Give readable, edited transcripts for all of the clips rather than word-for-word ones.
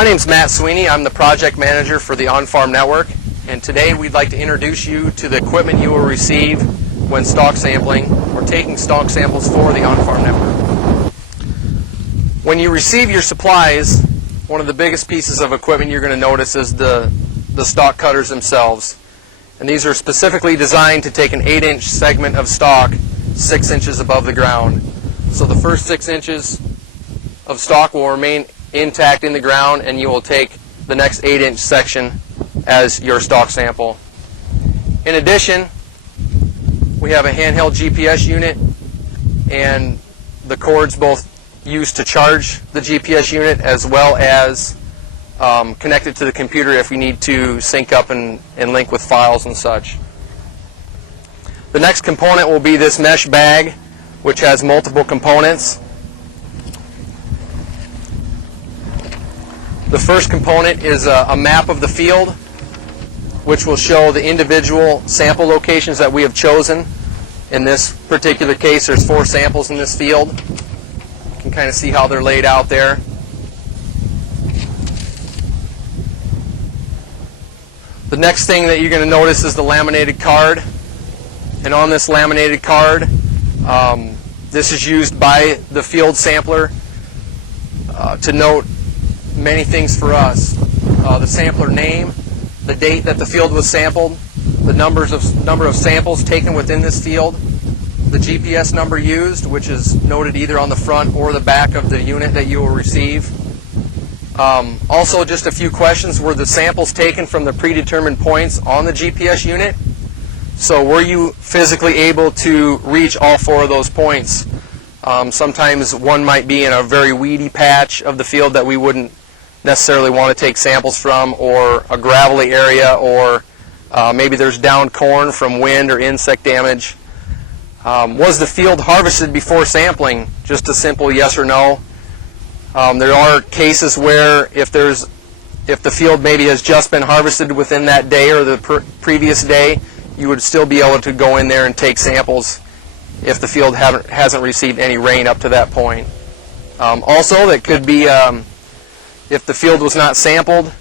My name's Matt Sweeney. I'm the project manager for the On-Farm Network, and today we'd like to introduce you to the equipment you will receive when stalk sampling or taking stalk samples for the On-Farm Network. When you receive your supplies, one of the biggest pieces of equipment you're going to notice is the stalk cutters themselves. And these are specifically designed to take an 8-inch segment of stalk 6 inches above the ground. So the first 6 inches of stalk will remain intact in the ground, and you will take the next 8-inch section as your stalk sample. In addition, we have a handheld GPS unit, and the cords both used to charge the GPS unit as well as connected to the computer if you need to sync up and link with files and such. The next component will be this mesh bag, which has multiple components. The first component is a map of the field, which will show the individual sample locations that we have chosen. In this particular case, there's 4 samples in this field. You can kind of see how they're laid out there. The next thing that you're going to notice is the laminated card. And on this laminated card, this is used by the field sampler to note many things for us. The sampler name, the date that the field was sampled, the number of samples taken within this field, the GPS number used, which is noted either on the front or the back of the unit that you will receive. Also, just a few questions. Were the samples taken from the predetermined points on the GPS unit? So were you physically able to reach all 4 of those points? Sometimes one might be in a very weedy patch of the field that we wouldn't necessarily want to take samples from, or a gravelly area, or maybe there's downed corn from wind or insect damage. Was the field harvested before sampling? Just a simple yes or no. There are cases where if the field maybe has just been harvested within that day or the previous day, you would still be able to go in there and take samples if the field hasn't received any rain up to that point. Also, that could be if the field was not sampled,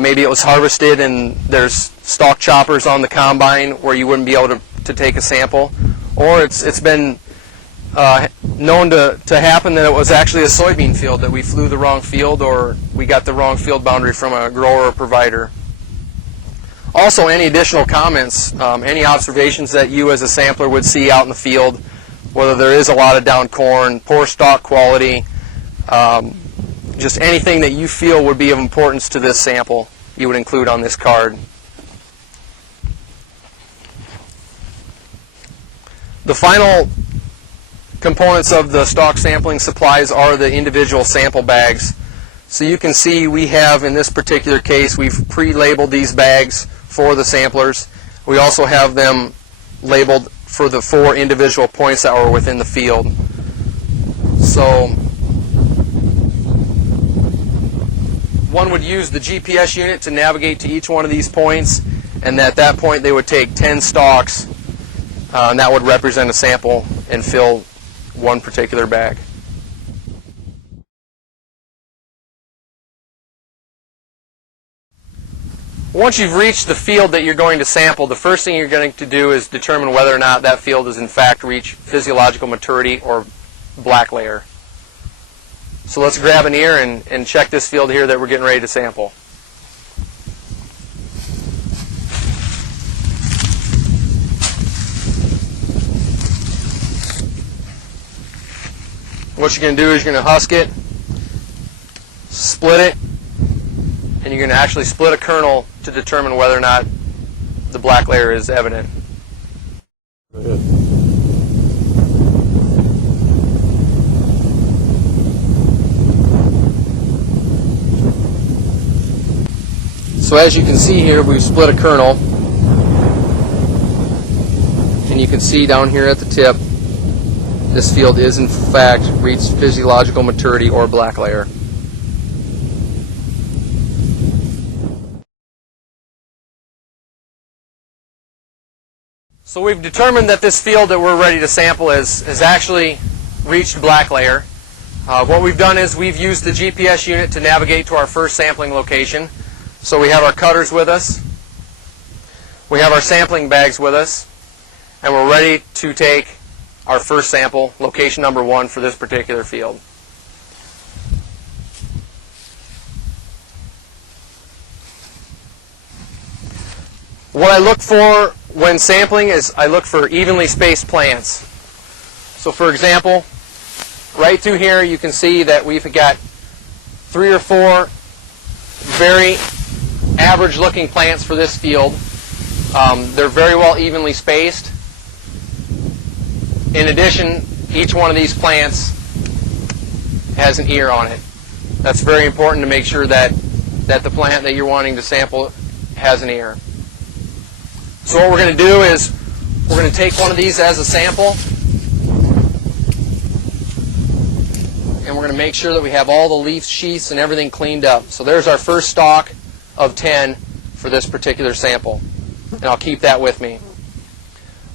maybe it was harvested and there's stalk choppers on the combine where you wouldn't be able to take a sample. Or it's been known to happen that it was actually a soybean field, that we flew the wrong field or we got the wrong field boundary from a grower or provider. Also, any additional comments, any observations that you as a sampler would see out in the field, whether there is a lot of down corn, poor stalk quality, just anything that you feel would be of importance to this sample, you would include on this card. The final components of the stalk sampling supplies are the individual sample bags. So you can see we have, in this particular case, we've pre-labeled these bags for the samplers. We also have them labeled for the 4 individual points that were within the field. So one would use the GPS unit to navigate to each one of these points, and at that point they would take 10 stalks, and that would represent a sample and fill one particular bag. Once you've reached the field that you're going to sample, the first thing you're going to do is determine whether or not that field has in fact reached physiological maturity or black layer. So let's grab an ear and check this field here that we're getting ready to sample. What you're going to do is you're going to husk it, split it, and you're going to actually split a kernel to determine whether or not the black layer is evident. Go ahead. So as you can see here, we've split a kernel, and you can see down here at the tip, this field is in fact reached physiological maturity or black layer. So we've determined that this field that we're ready to sample has actually reached black layer. What we've done is we've used the GPS unit to navigate to our first sampling location. So we have our cutters with us, we have our sampling bags with us, and we're ready to take our first sample, location number 1 for this particular field. What I look for when sampling is I look for evenly spaced plants. So for example, right through here you can see that we've got 3 or 4 very average looking plants for this field. They're very well evenly spaced. In addition, each one of these plants has an ear on it. That's very important to make sure that the plant that you're wanting to sample has an ear. So what we're going to do is we're going to take one of these as a sample, and we're going to make sure that we have all the leaf sheaths and everything cleaned up. So there's our first stalk of 10 for this particular sample, and I'll keep that with me.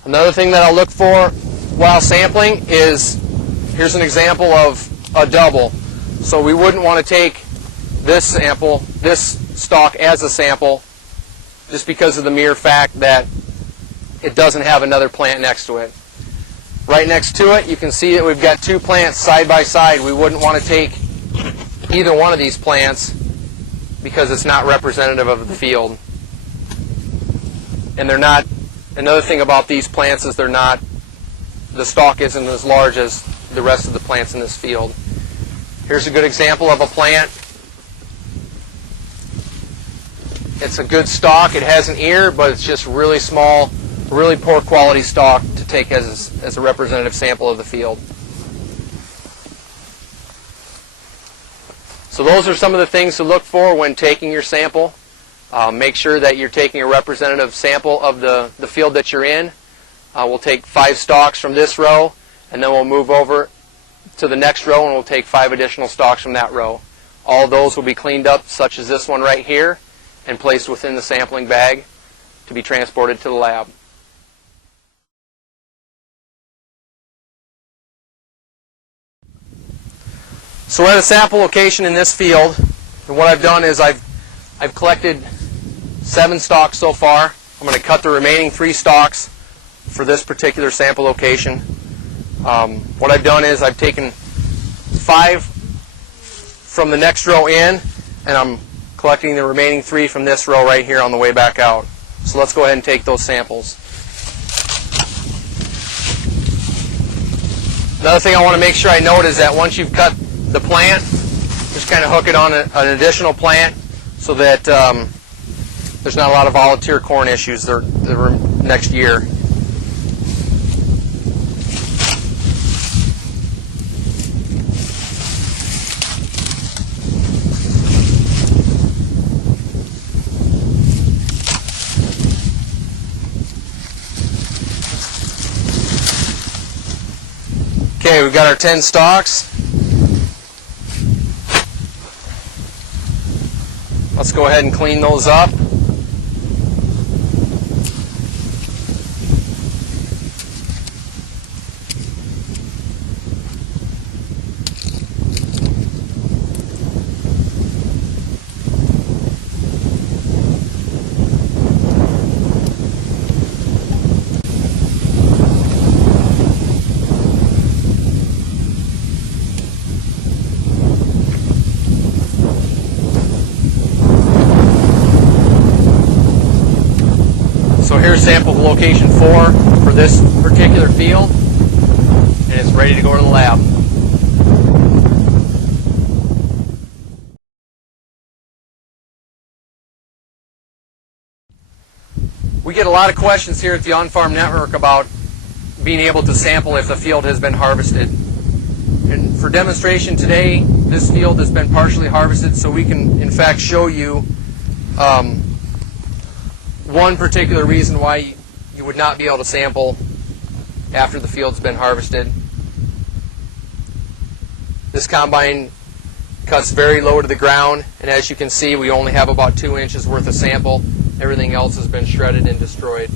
Another thing that I'll look for while sampling is, here's an example of a double. So we wouldn't want to take this sample, this stalk as a sample, just because of the mere fact that it doesn't have another plant next to it. Right next to it, you can see that we've got 2 plants side by side. We wouldn't want to take either one of these plants because it's not representative of the field. And they're not, another thing about these plants is the stalk isn't as large as the rest of the plants in this field. Here's a good example of a plant. It's a good stalk. It has an ear, but it's just really small, really poor quality stalk to take as a representative sample of the field. So those are some of the things to look for when taking your sample. Make sure that you're taking a representative sample of the field that you're in. We'll take 5 stalks from this row, and then we'll move over to the next row and we'll take 5 additional stalks from that row. All those will be cleaned up, such as this one right here, and placed within the sampling bag to be transported to the lab. So we're at a sample location in this field, and what I've done is I've collected 7 stalks so far. I'm going to cut the remaining 3 stalks for this particular sample location. What I've done is I've taken 5 from the next row in, and I'm collecting the remaining 3 from this row right here on the way back out. So let's go ahead and take those samples. Another thing I want to make sure I note is that once you've cut the plant, just kind of hook it on an additional plant so that there's not a lot of volunteer corn issues the next year. Okay, we've got our 10 stalks. Let's go ahead and clean those up. So here's sample location 4 for this particular field, and it's ready to go to the lab. We get a lot of questions here at the On-Farm Network about being able to sample if the field has been harvested. And for demonstration today, this field has been partially harvested, so we can in fact show you one particular reason why you would not be able to sample after the field's been harvested. This combine cuts very low to the ground, and as you can see, we only have about 2 inches worth of sample. Everything else has been shredded and destroyed.